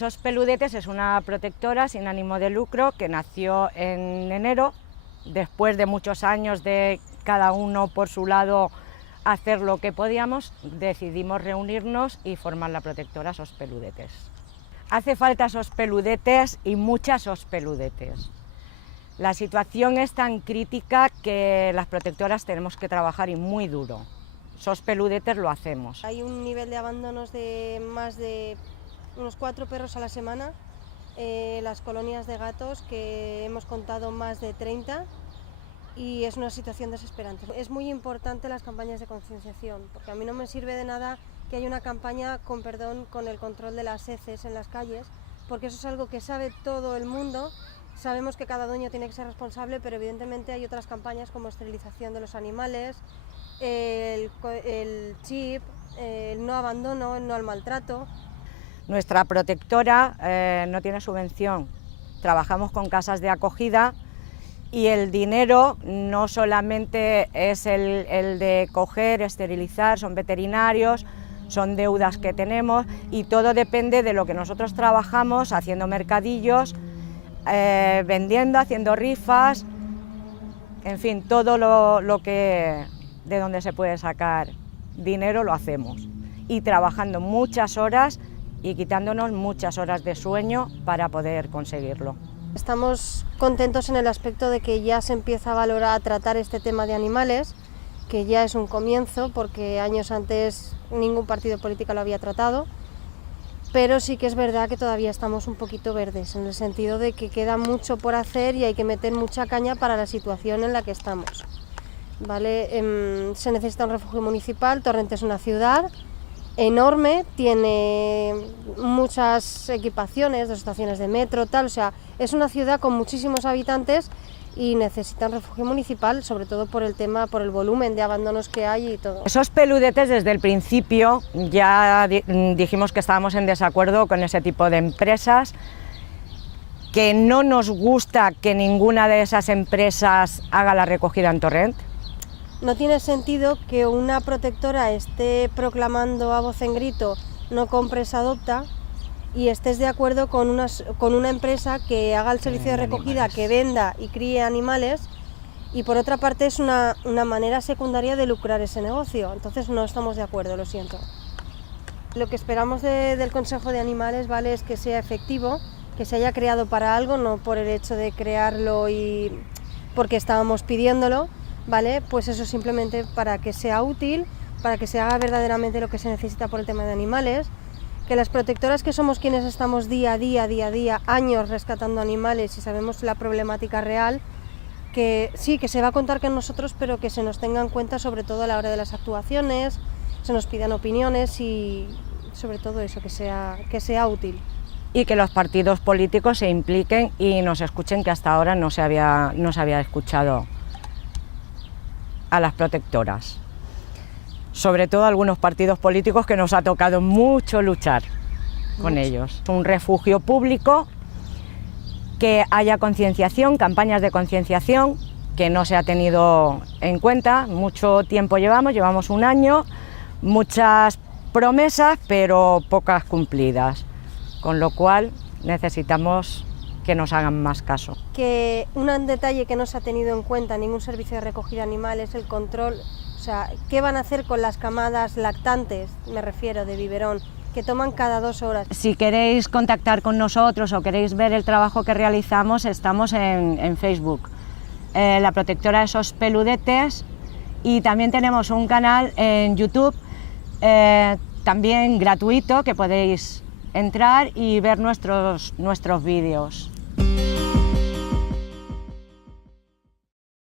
SOS Peludetes es una protectora sin ánimo de lucro que nació en enero, después de muchos años de cada uno por su lado hacer lo que podíamos, decidimos reunirnos y formar la protectora SOS Peludetes. Hace falta SOS Peludetes y muchas SOS Peludetes. La situación es tan crítica que las protectoras tenemos que trabajar y muy duro. SOS Peludetes lo hacemos. Hay un nivel de abandonos de más de unos 4 perros a la semana. Las colonias de gatos, que hemos contado más de 30, y es una situación desesperante. Es muy importante las campañas de concienciación, porque a mí no me sirve de nada que haya una campaña, con perdón, con el control de las heces en las calles, porque eso es algo que sabe todo el mundo. Sabemos que cada dueño tiene que ser responsable, pero evidentemente hay otras campañas como esterilización de los animales, el chip, el no abandono, el no al maltrato. Nuestra protectora no tiene subvención, trabajamos con casas de acogida y el dinero no solamente es el de coger, esterilizar, son veterinarios, son deudas que tenemos y todo depende de lo que nosotros trabajamos, haciendo mercadillos, vendiendo, haciendo rifas, en fin, todo lo que de donde se puede sacar dinero lo hacemos, y trabajando muchas horas y quitándonos muchas horas de sueño para poder conseguirlo. Estamos contentos en el aspecto de que ya se empieza a valorar, a tratar este tema de animales, que ya es un comienzo, porque años antes ningún partido político lo había tratado, pero sí que es verdad que todavía estamos un poquito verdes, en el sentido de que queda mucho por hacer y hay que meter mucha caña para la situación en la que estamos, ¿vale? Se necesita un refugio municipal. Torrente es una ciudad enorme, tiene muchas equipaciones, 2 estaciones de metro, tal, o sea, es una ciudad con muchísimos habitantes y necesitan refugio municipal, sobre todo por el tema, por el volumen de abandonos que hay y todo. SOS Peludetes desde el principio ya dijimos que estábamos en desacuerdo con ese tipo de empresas, que no nos gusta que ninguna de esas empresas haga la recogida en Torrent. No tiene sentido que una protectora esté proclamando a voz en grito "no compres, adopta", y estés de acuerdo con una empresa que haga el servicio de recogida, que venda y críe animales, y por otra parte es una manera secundaria de lucrar ese negocio. Entonces no estamos de acuerdo, lo siento. Lo que esperamos del Consejo de Animales, ¿vale?, es que sea efectivo, que se haya creado para algo, no por el hecho de crearlo y porque estábamos pidiéndolo, ¿vale? Pues eso, simplemente para que sea útil, para que se haga verdaderamente lo que se necesita por el tema de animales, que las protectoras, que somos quienes estamos día a día, años rescatando animales y sabemos la problemática real, que sí, que se va a contar con nosotros, pero que se nos tenga en cuenta sobre todo a la hora de las actuaciones, se nos pidan opiniones y sobre todo eso, que sea útil. Y que los partidos políticos se impliquen y nos escuchen, que hasta ahora no se había escuchado a las protectoras, sobre todo algunos partidos políticos que nos ha tocado mucho luchar con ellos. Un refugio público, que haya concienciación, campañas de concienciación, que no se ha tenido en cuenta. Mucho tiempo llevamos 1 año, muchas promesas pero pocas cumplidas, con lo cual necesitamos que nos hagan más caso. Que un detalle que no se ha tenido en cuenta en ningún servicio de recogida de animales, el control, o sea, ¿qué van a hacer con las camadas lactantes, me refiero, de biberón, que toman cada 2 horas? Si queréis contactar con nosotros o queréis ver el trabajo que realizamos, estamos en Facebook, la protectora de SOS Peludetes, y también tenemos un canal en YouTube, también gratuito, que podéis entrar y ver nuestros vídeos.